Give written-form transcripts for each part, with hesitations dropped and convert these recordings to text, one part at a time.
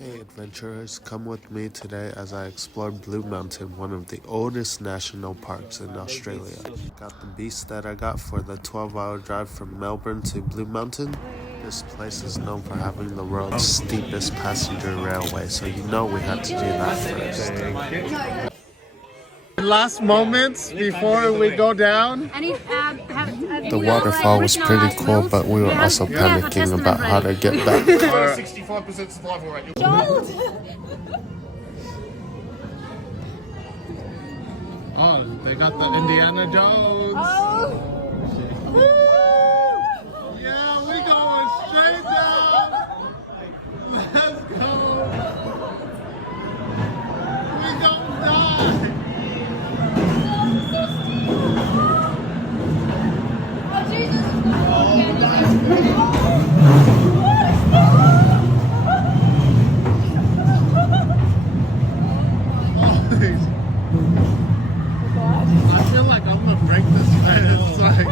Hey adventurers, come with me today as I explore Blue Mountain, one of the oldest national parks in Australia. Got the beast that I got for the 12-hour drive from Melbourne to Blue Mountain. This place is known for having the world's steepest passenger railway, so you know we had to do that first. Last moments before we go down. The waterfall was pretty cool, but we were also panicking about how to get back. 65% survival rate. Oh, they got the Indiana Jones. Oh. Yeah, we going straight down. Let's go. We gonna die. I feel like I'm gonna break this thing. It's like...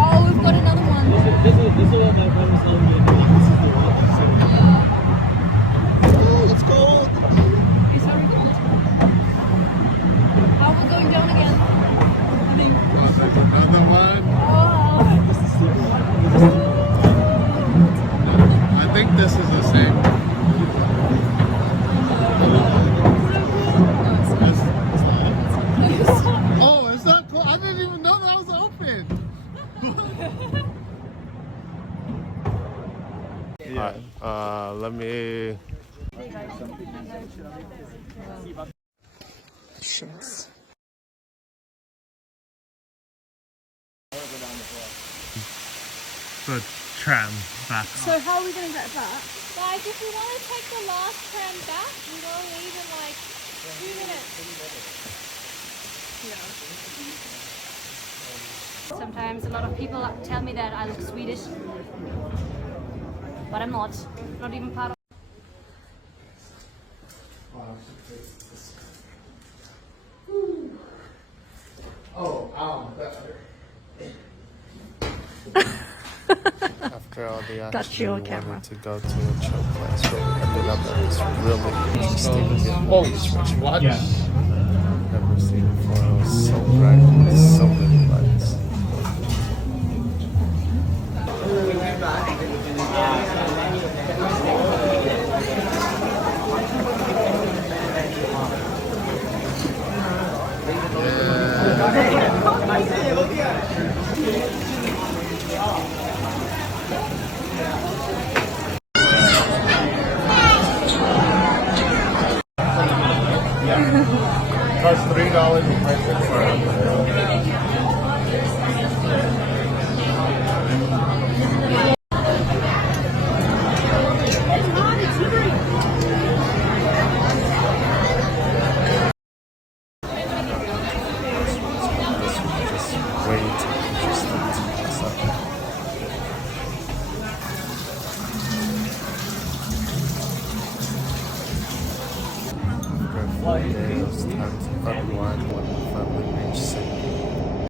Oh, we've got another one. This is what my friend was telling me. Oh, it's cold. It's very cold. Oh, we're going down again. I think. Oh, there's another one. I think this is the same. Oh, is that cool? I didn't even know that was open. Let me... Shits. The tram back. So how are we going to get back? Guys, if we want to take the last tram back, we will leave in like 2 minutes. Sometimes a lot of people tell me that I look Swedish, but I'm not. Not even part of. Oh, ow, After all the Got action, you we on camera. wanted to go to a chill place, but we ended up at this really interesting Oh, Vietnamese restaurant. what? I've never seen before. It was so bright with so many lights. Costs $3.05. Way too interesting to pass up. After a full day, it was time to unwind when we finally reached Sydney.